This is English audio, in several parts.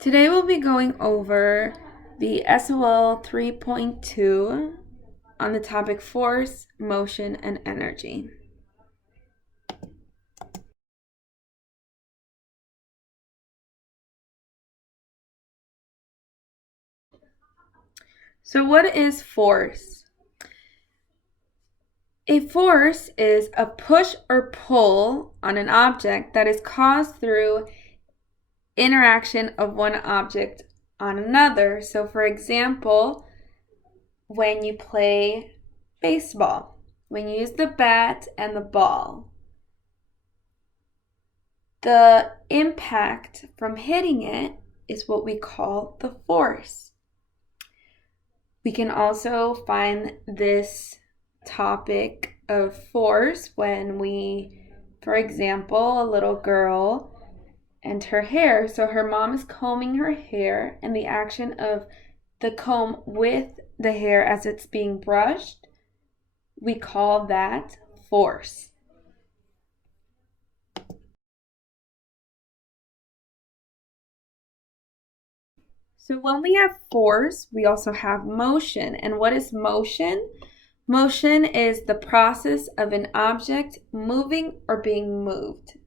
Today we'll be going over the SOL 3.2 on the topic force, motion, and energy. So what is force? A force is a push or pull on an object that is caused through interaction of one object on another. So for example, when you play baseball, when you use the bat and the ball, the impact from hitting it is what we call the force. We can also find this topic of force when we, for example, a little girl and her hair. So her mom is combing her hair, and the action of the comb with the hair as it's being brushed, we call that force. So when we have force, we also have motion. And what is motion? Motion is the process of an object moving or being moved.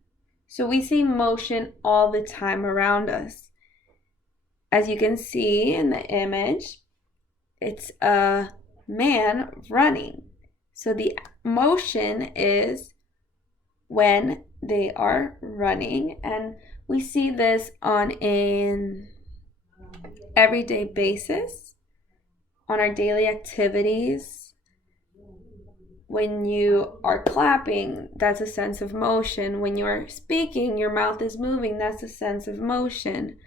So we see motion all the time around us. As you can see in the image, it's a man running. So the motion is when they are running, and we see this on an everyday basis, on our daily activities. When you are clapping, that's a sense of motion. When you're speaking, your mouth is moving, that's a sense of motion.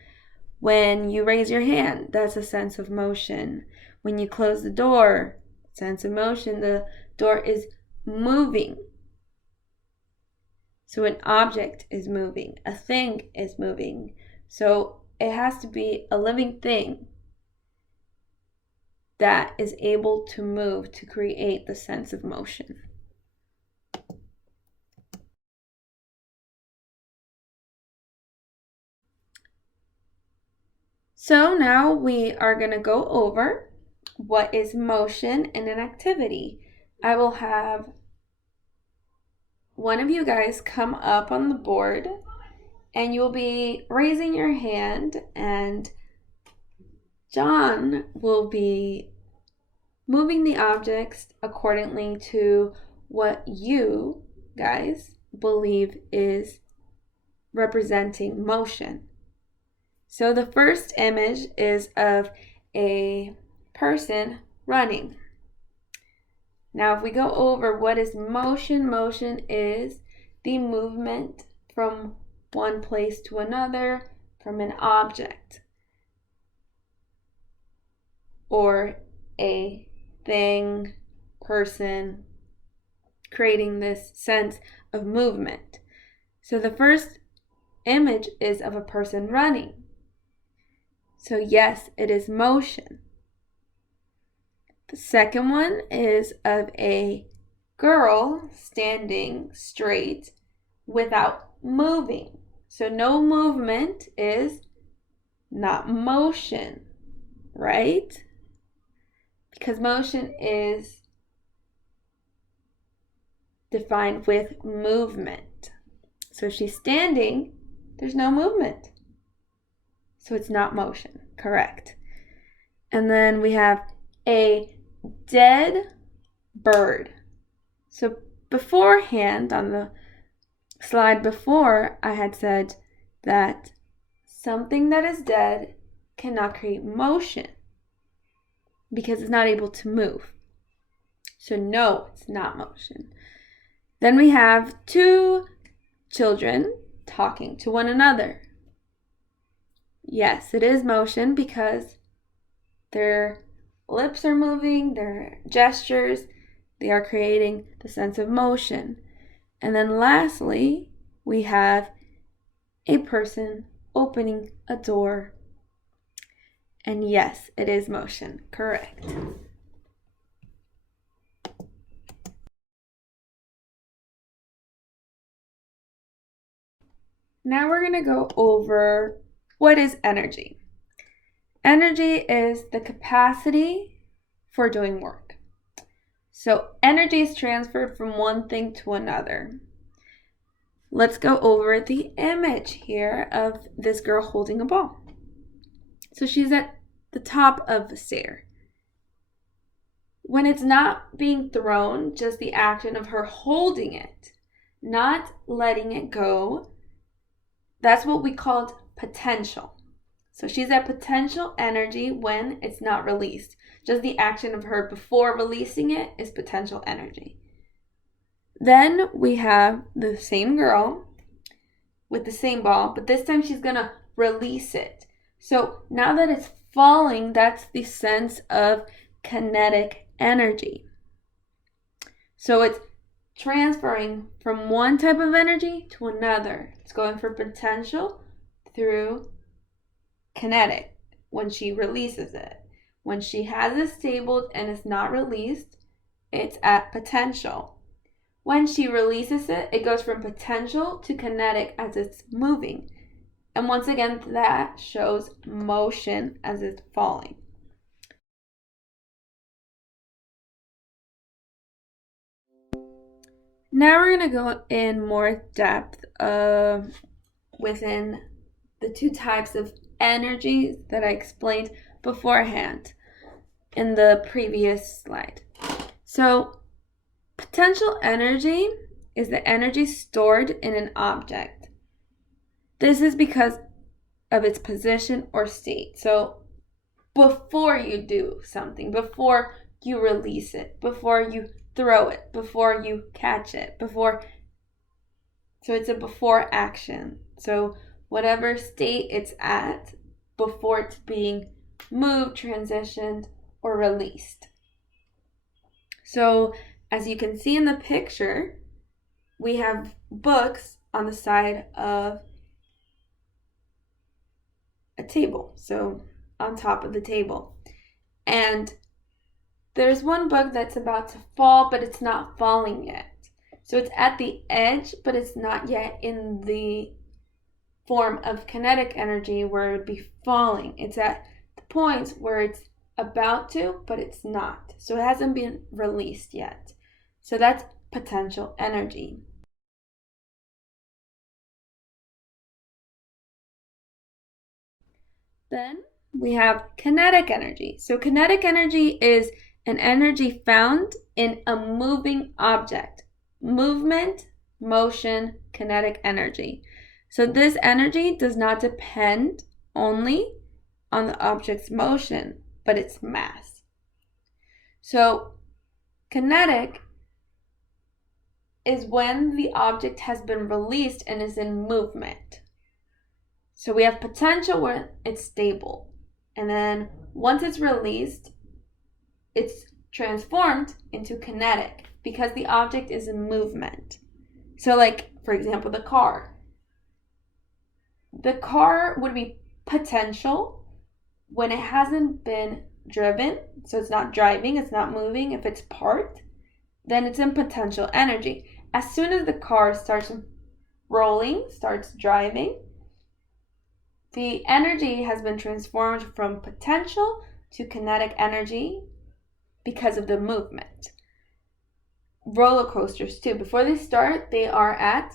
When you raise your hand, that's a sense of motion. When you close the door, sense of motion, the door is moving. So an object is moving, a thing is moving. So it has to be a living thing that is able to move to create the sense of motion. So now we are going to go over what is motion in an activity. I will have one of you guys come up on the board, and you'll be raising your hand, and John will be moving the objects accordingly to what you guys believe is representing motion. So the first image is of a person running. Now if we go over what is motion, motion is the movement from one place to another from an object or a thing, person, creating this sense of movement. So the first image is of a person running. So yes, it is motion. The second one is of a girl standing straight without moving. So no movement is not motion, right? Because motion is defined with movement. So she's standing, there's no movement. So it's not motion, correct. And then we have a dead bird. So beforehand, on the slide before, I had said that something that is dead cannot create motion because it's not able to move. So no, it's not motion. Then we have two children talking to one another. Yes, it is motion because their lips are moving, their gestures, they are creating the sense of motion. And then lastly, we have a person opening a door. And yes, it is motion, correct. Now we're going to go over What is energy? Energy is the capacity for doing work. So energy is transferred from one thing to another. Let's go over the image here of this girl holding a ball. So she's at the top of the stair. When it's not being thrown, just the action of her holding it, not letting it go, that's what we called potential. So she's at potential energy when it's not released. Just the action of her before releasing it is potential energy. Then we have the same girl with the same ball, but this time she's going to release it. So now that it's falling, that's the sense of kinetic energy. So it's transferring from one type of energy to another. It's going from potential through kinetic when she releases it. When she has it stabled and it's not released, it's at potential. When she releases it, it goes from potential to kinetic as it's moving. And once again, that shows motion as it's falling. Now we're going to go in more depth within the two types of energies that I explained beforehand in the previous slide. So potential energy is the energy stored in an object. This is because of its position or state. So before you do something, before you release it, before you throw it, before you catch it, so it's a before action. So whatever state it's at before it's being moved, transitioned, or released. So as you can see in the picture, we have books on the side of a table. So on top of the table. And there's one book that's about to fall, but it's not falling yet. So it's at the edge, but it's not yet in the form of kinetic energy where it would be falling. It's at the point where it's about to, but it's not. So it hasn't been released yet. So that's potential energy. Then we have kinetic energy. So kinetic energy is an energy found in a moving object. Movement, motion, kinetic energy. So this energy does not depend only on the object's motion, but its mass. So kinetic is when the object has been released and is in movement. So we have potential when it's stable. And then once it's released, it's transformed into kinetic because the object is in movement. So like, for example, the car. The car would be potential when it hasn't been driven. So it's not driving, it's not moving. If it's parked, then it's in potential energy. As soon as the car starts rolling, starts driving, the energy has been transformed from potential to kinetic energy because of the movement. Roller coasters too, before they start, they are at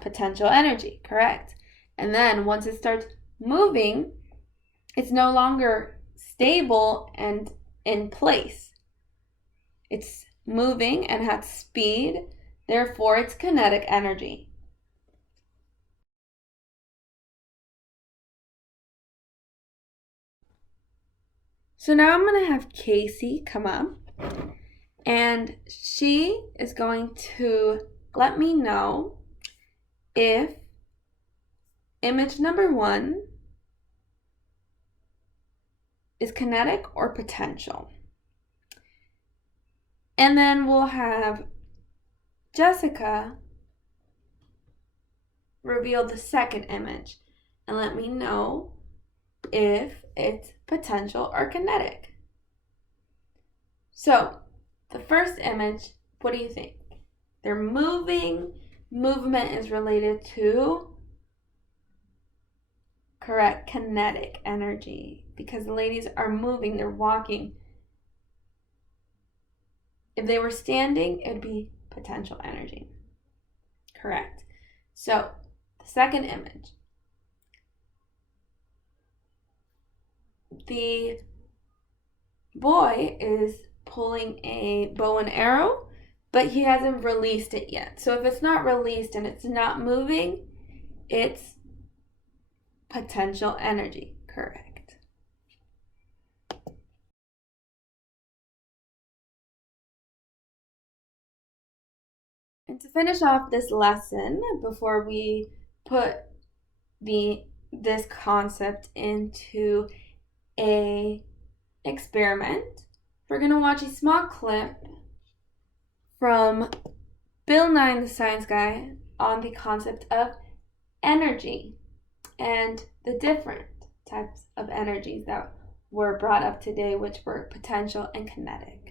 potential energy, correct? And then once it starts moving, it's no longer stable and in place. It's moving and has speed, therefore it's kinetic energy. So now I'm going to have Casey come up, and she is going to let me know if image number 1 is kinetic or potential. And then we'll have Jessica reveal the second image and let me know if it's potential or kinetic. So, the first image, what do you think? They're moving. Movement is related to Correct. Kinetic energy. Because the ladies are moving, they're walking. If they were standing, it would be potential energy. Correct. So, the second image. The boy is pulling a bow and arrow, but he hasn't released it yet. So if it's not released and it's not moving, it's potential energy. Correct. And to finish off this lesson, before we put this concept into a experiment, we're going to watch a small clip from Bill Nye the Science Guy on the concept of energy and the different types of energies that were brought up today, which were potential and kinetic.